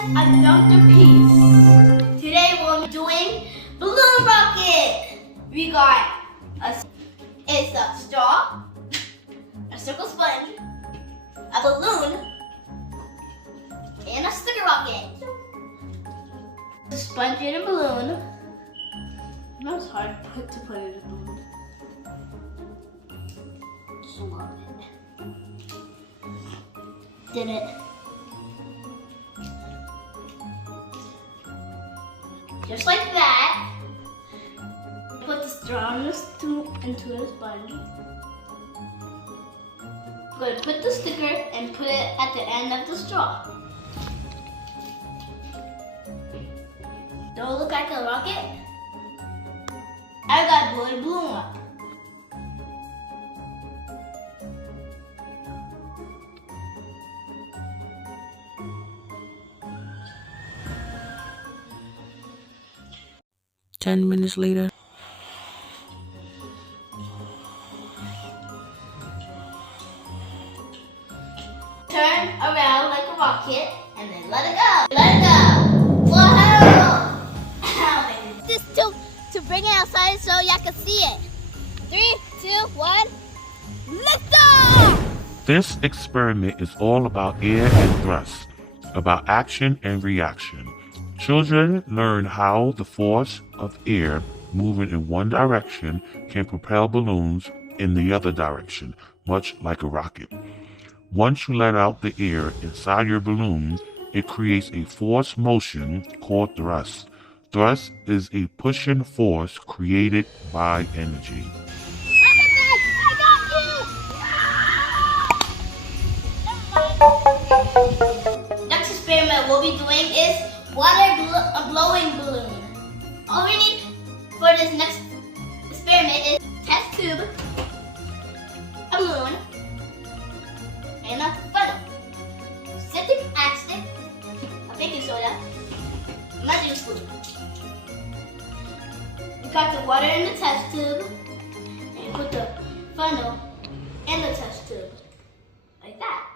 guys, I'm Dr.Peace. Today we're doing balloon rocket. We got it's a straw, a circle sponge, a balloon, and a sticker rocket. The sponge and a balloon. That was hard to put in a balloon. Just love it. Did it. Just like that. Put the straw into the sponge. I'm going to put the sticker and put it at the end of the straw. Don't it look like a rocket? I got blow a balloon up. Ten minutes later. Turn around like a rocket and then let it go. Let it go. Whoa! Just to bring it outside so y'all can see it. 3, 2, 1. Lift off! This experiment is all about air and thrust, about action and reaction. Children learn how the force of air moving in one direction can propel balloons in the other direction, much like a rocket. Once you let out the air inside your balloon, it creates a force motion called thrust. Thrust is a pushing force created by energy. Next experiment we'll be doing is a blowing balloon. All we need for this next experiment is a test tube, a balloon, and a funnel. Citric acid, a baking soda, a measuring spoon. You got the water in the test tube, and you put the funnel in the test tube, like that.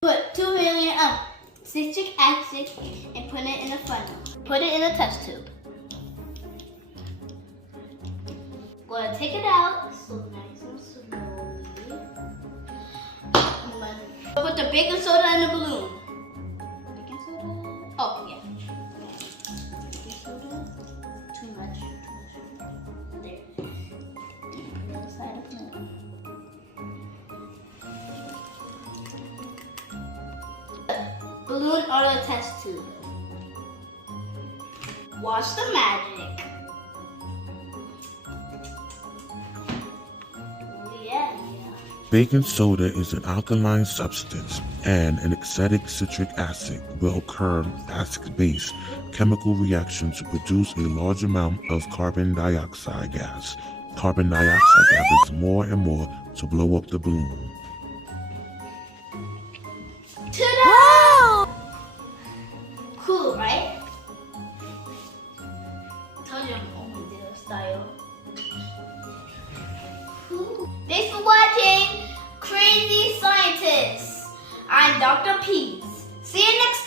Put 2 million citric acid and put it in a funnel. Put it in a test tube. Gonna take it out, so nice and slowly. Put the baking soda in the balloon. Baking soda? Oh, yeah. Baking soda? Too much. There. Put it inside of the balloon. Balloon or the test tube. Watch the magic. Oh yeah. Baking soda is an alkaline substance, and an acidic citric acid will occur acid-base chemical reaction to produce a large amount of carbon dioxide gas. Carbon dioxide gathers more and more to blow up the balloon. Ta-da! Cool, right? I told you I'm only dinner style. Cool. Thanks for watching Crazy Scientists. I'm Dr. Peace. See you next time.